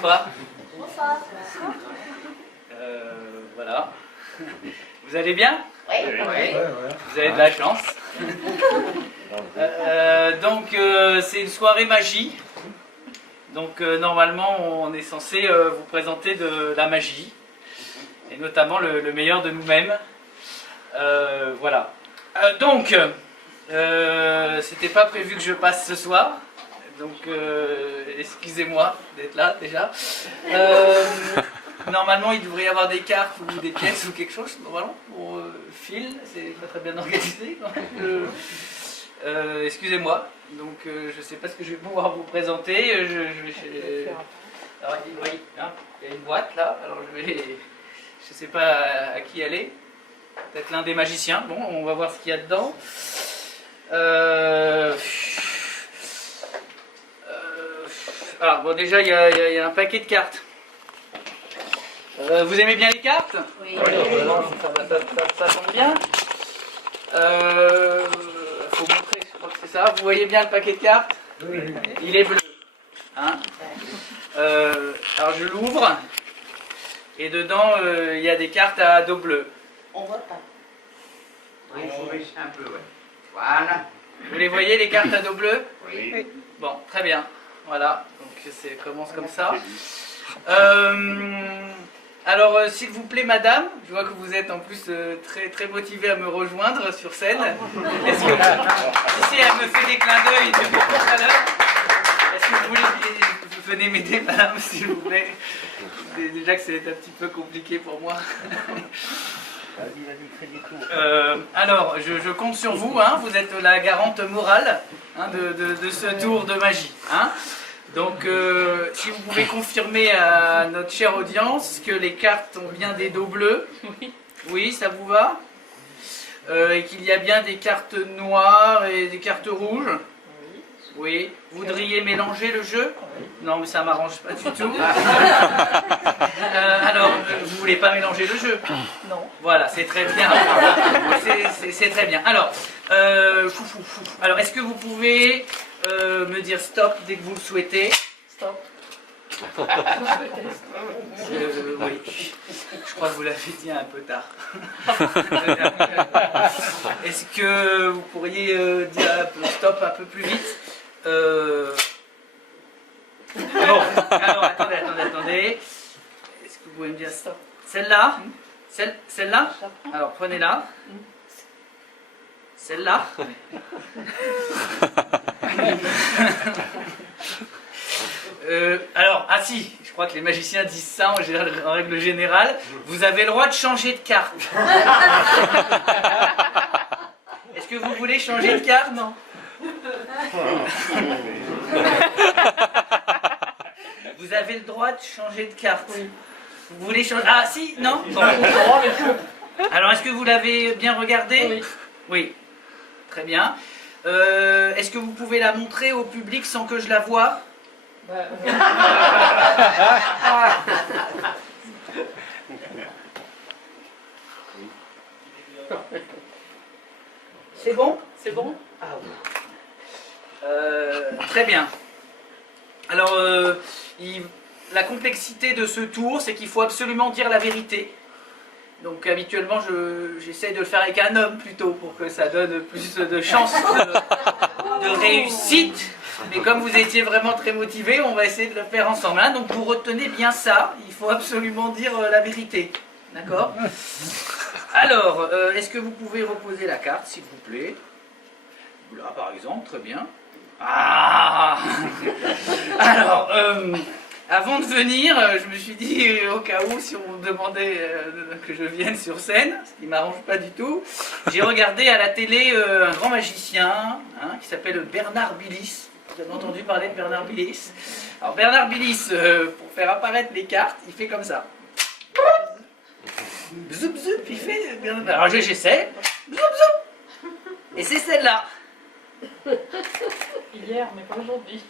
Bonsoir. Bonsoir. Voilà. Vous allez bien? Oui. Oui. Vous avez de la chance. Donc c'est une soirée magie. Donc normalement on est censé vous présenter de la magie. Et notamment le meilleur de nous-mêmes. Voilà. Donc, c'était pas prévu que je passe ce soir. Donc, excusez-moi d'être là déjà. Normalement, il devrait y avoir des cartes ou des pièces ou quelque chose. Normalement, pour fil, c'est pas très bien organisé. Excusez-moi. Donc, je sais pas ce que je vais pouvoir vous présenter. Alors, oui, hein, il y a une boîte là. Alors, je sais pas à qui elle est. Peut-être l'un des magiciens. Bon, on va voir ce qu'il y a dedans. Alors, bon, déjà, il y a un paquet de cartes. Vous aimez bien les cartes? Oui. Ça tombe bien. Faut montrer, je crois que c'est ça. Vous voyez bien le paquet de cartes? Oui. Il est bleu. Hein, alors, je l'ouvre. Et dedans, il y a des cartes à dos bleu. On voit pas. Oui, il faut baisser un peu, ouais. Voilà. Vous les voyez, les cartes à dos bleu? Oui. Bon, très bien. Voilà, donc ça commence comme ça. Alors, s'il vous plaît, madame, je vois que vous êtes en plus très motivée à me rejoindre sur scène. Est-ce que... Si elle me fait des clins d'œil depuis tout à l'heure, est-ce que vous voulez... Venez m'aider, madame, s'il vous plaît. Déjà que c'est un petit peu compliqué pour moi. Alors, je compte sur vous, hein, vous êtes la garante morale, hein, de ce tour de magie. Hein. Donc, si vous pouvez confirmer à notre chère audience que les cartes ont bien des dos bleus. Oui, ça vous va? Et qu'il y a bien des cartes noires et des cartes rouges. Oui. Vous voudriez mélanger le jeu? Non, mais ça m'arrange pas du tout. Alors, vous voulez pas mélanger le jeu? Non. Voilà, c'est très bien. C'est très bien. Alors, alors, est-ce que vous pouvez me dire stop dès que vous le souhaitez? Stop. Oui. Je crois que vous l'avez dit un peu tard. Est-ce que vous pourriez dire stop un peu plus vite? Bon, alors attendez. Est-ce que vous pouvez me dire stop? Celle-là? Celle-là? Alors prenez-la. Celle-là? Alors, ah si, je crois que les magiciens disent ça en règle générale. Vous avez le droit de changer de carte. Est-ce que vous voulez changer de carte? Non. Vous avez le droit de changer de carte. Oui. Vous voulez changer? Ah si, non, bon. Alors est-ce que vous l'avez bien regardé? Oui. Oui. Très bien. Est-ce que vous pouvez la montrer au public sans que je la voie? C'est bon? C'est bon? Ah oui. Très bien. Alors, la complexité de ce tour, c'est qu'il faut absolument dire la vérité. Donc, habituellement, j'essaie de le faire avec un homme plutôt, pour que ça donne plus de chances de réussite. Mais comme vous étiez vraiment très motivé, on va essayer de le faire ensemble. Hein. Donc, vous retenez bien ça. Il faut absolument dire la vérité. D'accord? Alors, est-ce que vous pouvez reposer la carte, s'il vous plaît? Là, par exemple, très bien. Ah! Alors, avant de venir, je me suis dit, au cas où, si on me demandait que je vienne sur scène, ce qui ne m'arrange pas du tout, j'ai regardé à la télé un grand magicien hein, qui s'appelle Bernard Billis. Vous avez entendu parler de Bernard Billis? Alors, Bernard Billis, pour faire apparaître les cartes, il fait comme ça. Zoup, zoup, il fait... Alors, j'essaie. Zoup, zoup. Et c'est celle-là. Hier, mais pas aujourd'hui.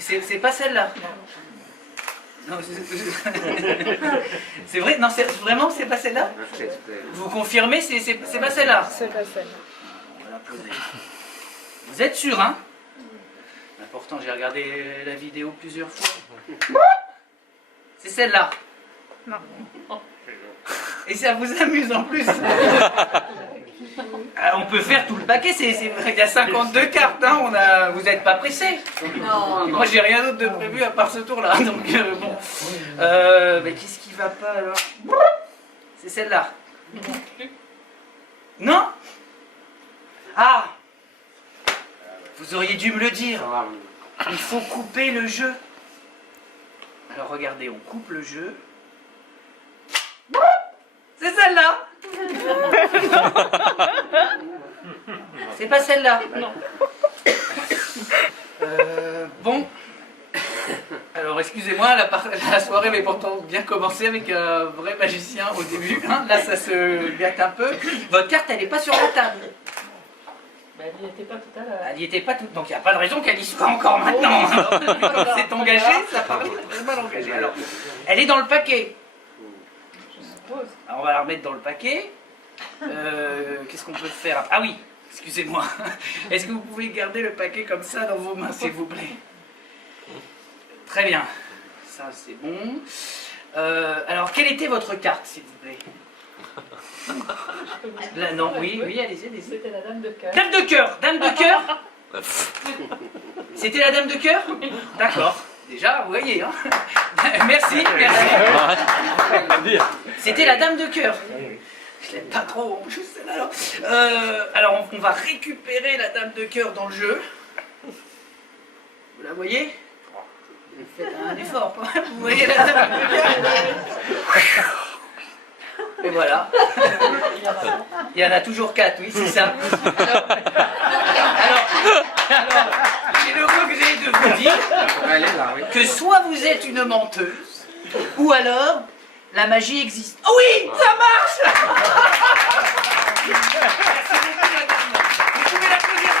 C'est pas celle-là. Non, c'est vrai? Non, vraiment, c'est pas celle-là? Vous confirmez, c'est pas celle-là? C'est pas celle. On va la poser. Vous êtes sûr, hein? Important, j'ai regardé la vidéo plusieurs fois. C'est celle-là. Non. Et ça vous amuse en plus. On peut faire tout le paquet, il y a 52 cartes, hein, vous n'êtes pas pressés. Non. Moi j'ai rien d'autre de prévu à part ce tour-là, donc bon. Mais qu'est-ce qui va pas alors? C'est celle-là. Non? Ah! Vous auriez dû me le dire. Il faut couper le jeu. Alors regardez, on coupe le jeu. C'est celle-là. C'est pas celle-là. Non. Bon. Alors excusez-moi, la soirée avait pourtant bien commencé avec un vrai magicien au début. Hein. Là ça se gâte un peu. Votre carte elle n'est pas sur la table. Mais elle n'y était pas tout à l'heure. Elle n'y était pas toute, donc il n'y a pas de raison qu'elle y soit encore maintenant. Comme c'est engagé, ça paraît très mal engagé. Alors, elle est dans le paquet. Je suppose. Alors, on va la remettre dans le paquet. Qu'est-ce qu'on peut faire? Ah oui, excusez-moi. Est-ce que vous pouvez garder le paquet comme ça dans vos mains, s'il vous plaît? Très bien. Ça, c'est bon. Alors, quelle était votre carte, s'il vous plaît? Là, non, oui, allez-y, allez-y. C'était la dame de cœur. Dame de cœur, dame de cœur. C'était la dame de cœur? D'accord. Déjà, vous voyez, hein. Merci. C'était la dame de cœur. Je l'aime pas trop, en plus, celle-là. Alors, on va récupérer la dame de cœur dans le jeu. Vous la voyez? Faites un effort. Vous voyez la dame de cœur? Et voilà. Il y en a toujours 4, oui, c'est ça. Alors, j'ai le regret de vous dire que soit vous êtes une menteuse, ou alors la magie existe. Oh oui, ça marche. Merci beaucoup, madame. Vous pouvez l'applaudir.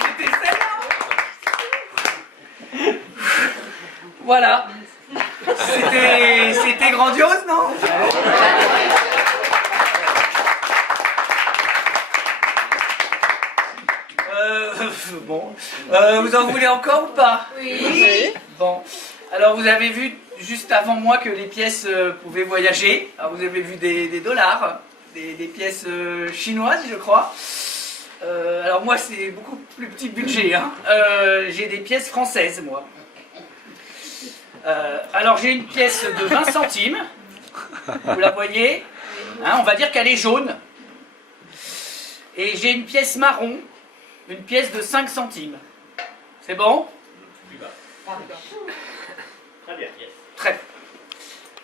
C'était celle-là. Voilà. C'était grandiose, non? Bon. Vous en voulez encore ou pas? Oui. Bon. Alors vous avez vu juste avant moi que les pièces pouvaient voyager. Alors vous avez vu des dollars, des pièces chinoises, je crois. Alors moi c'est beaucoup plus petit budget, hein. J'ai des pièces françaises, moi. Alors j'ai une pièce de 20 centimes, vous la voyez, hein, on va dire qu'elle est jaune. Et j'ai une pièce marron, une pièce de 5 centimes. C'est bon? Très bien. Très bien.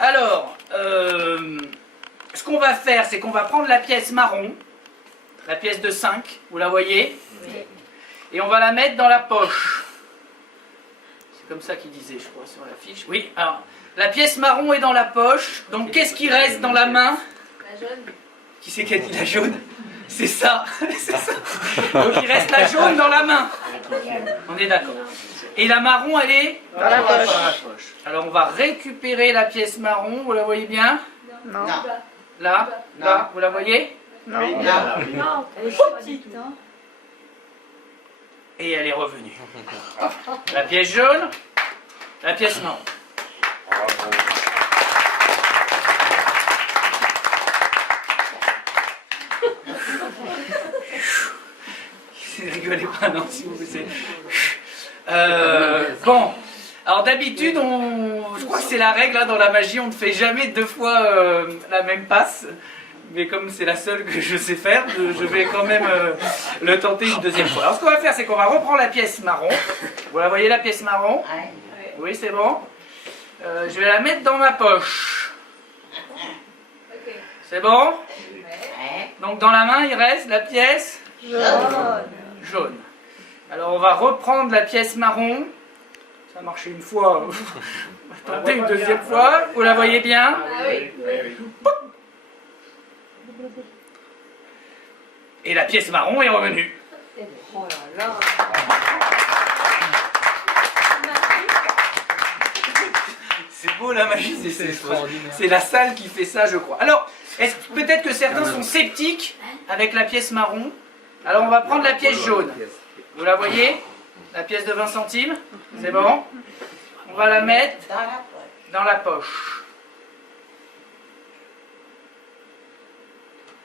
Alors, ce qu'on va faire, c'est qu'on va prendre la pièce marron, la pièce de 5, vous la voyez? Oui. Et on va la mettre dans la poche. C'est comme ça qu'il disait, je crois, sur la fiche. Oui, alors, la pièce marron est dans la poche. Donc, qu'est-ce qui reste dans la main? La jaune. Qui c'est qui a dit la jaune? C'est ça, c'est ça. Donc, il reste la jaune dans la main. On est d'accord. Et la marron, elle est Dans la poche. dans la poche. Alors, on va récupérer la pièce marron. Vous la voyez bien? Non. Là, là, vous la voyez? Non. Oui, Non. Elle est petite, hein. Et elle est revenue. La pièce jaune, la pièce marron. Rigolez pas, non, si vous voulez. Bon, alors d'habitude, je crois que c'est la règle hein, dans la magie, on ne fait jamais 2 fois la même passe. Mais comme c'est la seule que je sais faire, je vais quand même le tenter une 2e fois. Alors ce qu'on va faire, c'est qu'on va reprendre la pièce marron. Vous la voyez la pièce marron? Oui, c'est bon. Je vais la mettre dans ma poche. C'est bon? Donc dans la main, il reste la pièce jaune. Alors on va reprendre la pièce marron. Ça a marché une fois. On va tenter une 2e fois. Vous la voyez bien? Et la pièce marron est revenue. Oh là là. C'est beau la magie, C'est extraordinaire. c'est la salle qui fait ça, je crois. Alors, peut-être que certains sont sceptiques avec la pièce marron. Alors on va prendre la pièce jaune. Vous la voyez? La pièce de 20 centimes. C'est bon? On va la mettre dans la poche.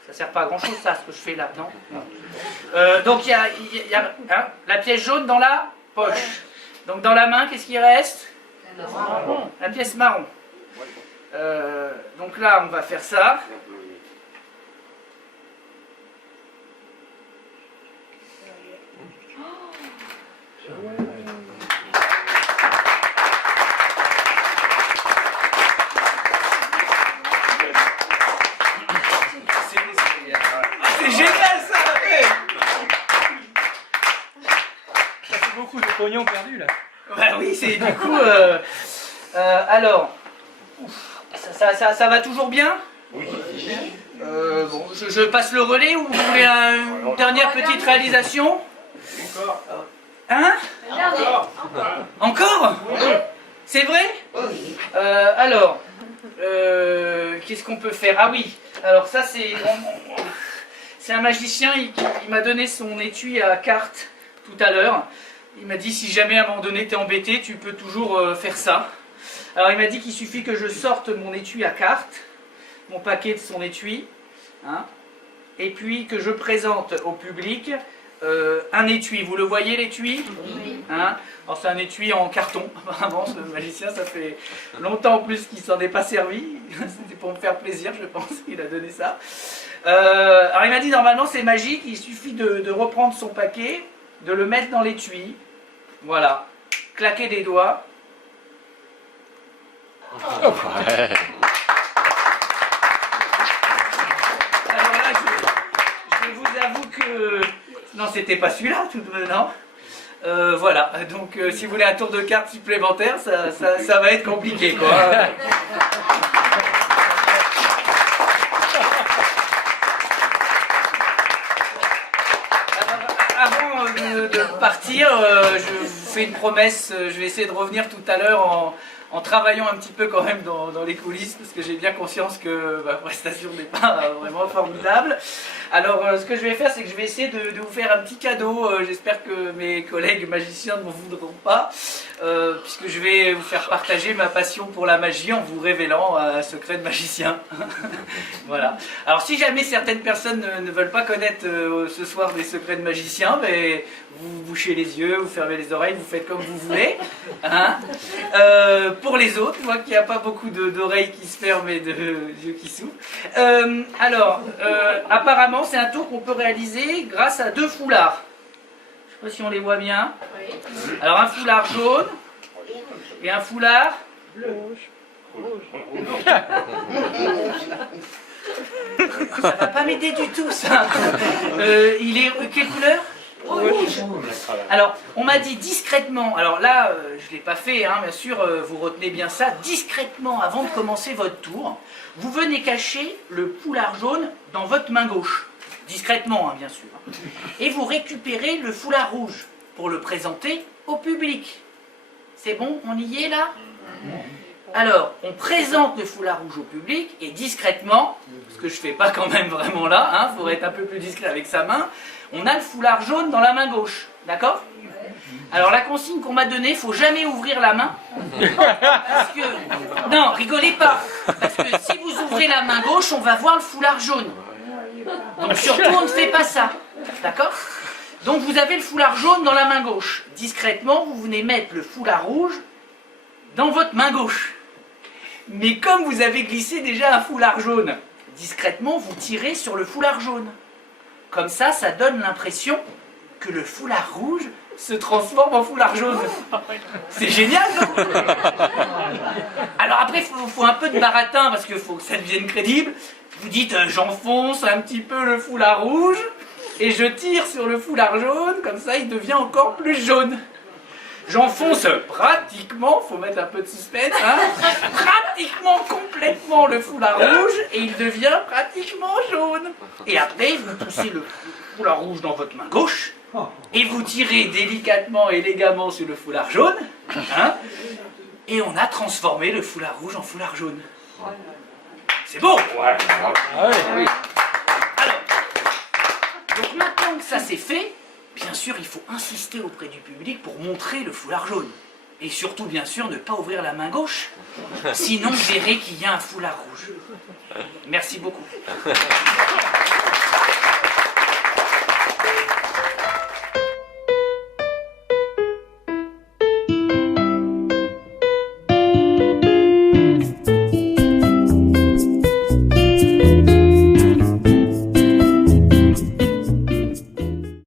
Ça sert pas à grand chose ça, ce que je fais là, non? Donc il y a hein, la pièce jaune dans la poche. Donc dans la main, qu'est-ce qui reste? La pièce marron. Donc là, on va faire ça. C'est génial ça! Ça fait beaucoup de pognon perdu là. Bah oui, c'est du coup... alors, ça va toujours bien? Oui. Bon, je passe le relais ou vous voulez une dernière petite réalisation? Encore. Hein? Encore? C'est vrai? Alors, qu'est-ce qu'on peut faire? Ah oui, alors ça c'est un magicien, il m'a donné son étui à cartes tout à l'heure. Il m'a dit si jamais à un moment donné t'es embêté, tu peux toujours faire ça. Alors il m'a dit qu'il suffit que je sorte mon étui à cartes, mon paquet de son étui, hein, et puis que je présente au public un étui. Vous le voyez l'étui? Hein? Alors c'est un étui en carton, apparemment ce magicien, ça fait longtemps en plus qu'il s'en est pas servi. C'était pour me faire plaisir, je pense qu'il a donné ça. Alors il m'a dit normalement c'est magique, il suffit de reprendre son paquet, de le mettre dans l'étui, voilà, claquer des doigts. Alors là, je vous avoue que... Non, c'était pas celui-là, tout non. Voilà, donc si vous voulez un tour de cartes supplémentaire, ça va être compliqué, quoi. Avant de partir, je vous fais une promesse, je vais essayer de revenir tout à l'heure en travaillant un petit peu quand même dans les coulisses, parce que j'ai bien conscience que ma prestation n'est pas vraiment formidable. Alors ce que je vais faire, c'est que je vais essayer de vous faire un petit cadeau. J'espère que mes collègues magiciens ne m'en voudront pas, puisque je vais vous faire partager ma passion pour la magie en vous révélant un secret de magicien. Voilà. Alors si jamais certaines personnes ne veulent pas connaître ce soir des secrets de magicien, ben, vous bouchez les yeux, vous fermez les oreilles, vous faites comme vous voulez. Hein. Pour les autres, je vois qu'il n'y a pas beaucoup d'oreilles qui se ferment et de yeux qui s'ouvrent. Apparemment, c'est un tour qu'on peut réaliser grâce à deux foulards. Je ne sais pas si on les voit bien. Alors un foulard jaune et un foulard ça va pas m'aider du tout ça. Il est quelle couleur? Rouge. Alors, on m'a dit discrètement, alors là, je ne l'ai pas fait, hein, bien sûr, vous retenez bien ça, discrètement, avant de commencer votre tour, vous venez cacher le foulard jaune dans votre main gauche. Discrètement, hein, bien sûr. Et vous récupérez le foulard rouge pour le présenter au public. C'est bon, on y est là? Alors, on présente le foulard rouge au public et discrètement, ce que je ne fais pas quand même vraiment là, il faudrait être un peu plus discret avec sa main, on a le foulard jaune dans la main gauche, d'accord? Alors la consigne qu'on m'a donnée, il ne faut jamais ouvrir la main, parce que... Non, rigolez pas, parce que si vous ouvrez la main gauche, on va voir le foulard jaune. Donc surtout, on ne fait pas ça, d'accord? Donc vous avez le foulard jaune dans la main gauche. Discrètement, vous venez mettre le foulard rouge dans votre main gauche. Mais comme vous avez glissé déjà un foulard jaune, discrètement, vous tirez sur le foulard jaune. Comme ça, ça donne l'impression que le foulard rouge se transforme en foulard jaune. C'est génial, non? Alors après, il faut un peu de baratin, parce qu'il faut que ça devienne crédible. Vous dites, j'enfonce un petit peu le foulard rouge, et je tire sur le foulard jaune, comme ça il devient encore plus jaune. J'enfonce pratiquement, faut mettre un peu de suspense, pratiquement complètement le foulard rouge et il devient pratiquement jaune. Et après, vous poussez le foulard rouge dans votre main gauche et vous tirez délicatement, élégamment sur le foulard jaune. Et on a transformé le foulard rouge en foulard jaune. Oh là là. C'est beau! Ah ouais. Oui. Alors, donc maintenant que ça c'est fait, bien sûr il faut insister auprès du public pour montrer le foulard jaune. Et surtout bien sûr ne pas ouvrir la main gauche, sinon vous verrez qu'il y a un foulard rouge. Merci beaucoup.